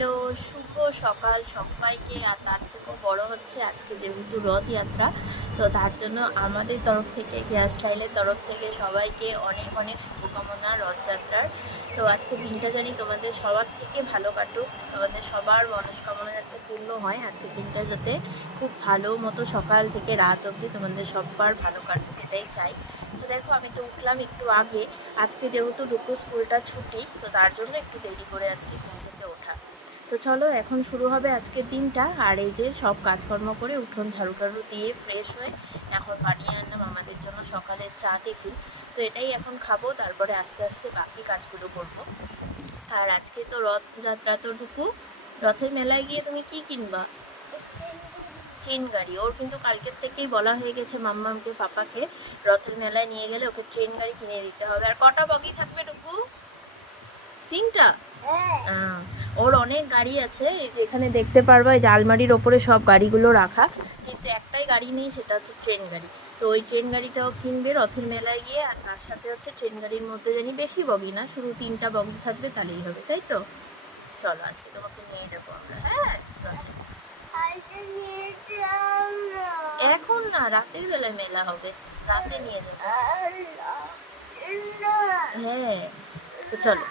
Hello, শুভ সকাল সবাইকে। আর তার থেকেও বড় হচ্ছে আজকে যেহেতু রথযাত্রা, তো তার জন্য আমাদের তরফ থেকে হেয়ার স্টাইলের তরফ থেকে সবাইকে অনেক অনেক শুভকামনা রথযাত্রার। তো আজকে দিনটা জানি তোমাদের সবার থেকে ভালো কাটুক, তোমাদের সবার মনস্কামনা যাতে পূর্ণ হয়। আজকে দিনটা যাতে খুব ভালো মতো সকাল থেকে রাত অবধি তোমাদের সবার ভালো কাটুক, এটাই চাই। তো দেখো, আমি তো উঠলাম একটু আগে। আজকে যেহেতু ডুকু স্কুলটা ছুটি, তো তার জন্য একটু দেরি করে আজকে ঘুম থেকে ওঠা। তো চলো, এখন শুরু হবে আজকের দিনটা। আর এই যে সব কাজকর্ম করে উঠোন ঝাড়ু টাড়ু দিয়ে ফ্রেশ হয়ে এখন বানিয়ে আনলাম আমাদের জন্য সকালের চা টিফিন। তো এটাই এখন খাবো, তারপরে আস্তে আস্তে বাকি কাজগুলো করব। আর আজকে তো রথযাত্রা, তো ডুকু রথের মেলায় গিয়ে তুমি কি কিনবা? ট্রেন গাড়ি। ওর কিন্তু কালকের থেকেই বলা হয়ে গেছে মাম্মামকে, পাপাকে, রথের মেলায় নিয়ে গেলে ওকে ট্রেন গাড়ি কিনে দিতে হবে। আর কটা বগি থাকবে ডুকু? 3টা? ওর অনেক গাড়ি আছে, এই যে এখানে দেখতে পারবা, এই যে আলমারির ওপরে সব গাড়িগুলো রাখা, কিন্তু একটাই গাড়ি নেই, সেটা হচ্ছে ট্রেন গাড়ি। তো ওই ট্রেন গাড়িটাও কিনবে রথের মেলায় গিয়ে। আর তার সাথে হচ্ছে ট্রেন গাড়ির মধ্যে জানি বেশি বগি না, শুধু 3টা বগি থাকবে, তাহলেই হবে, তাই তো? চলো, আজকে তোমাকে নিয়ে যাবো আমরা, হ্যাঁ রথে। এখন না, রাতের বেলায় মেলা হবে, রাতে নিয়ে যাবো। হ্যাঁ, তো চলো।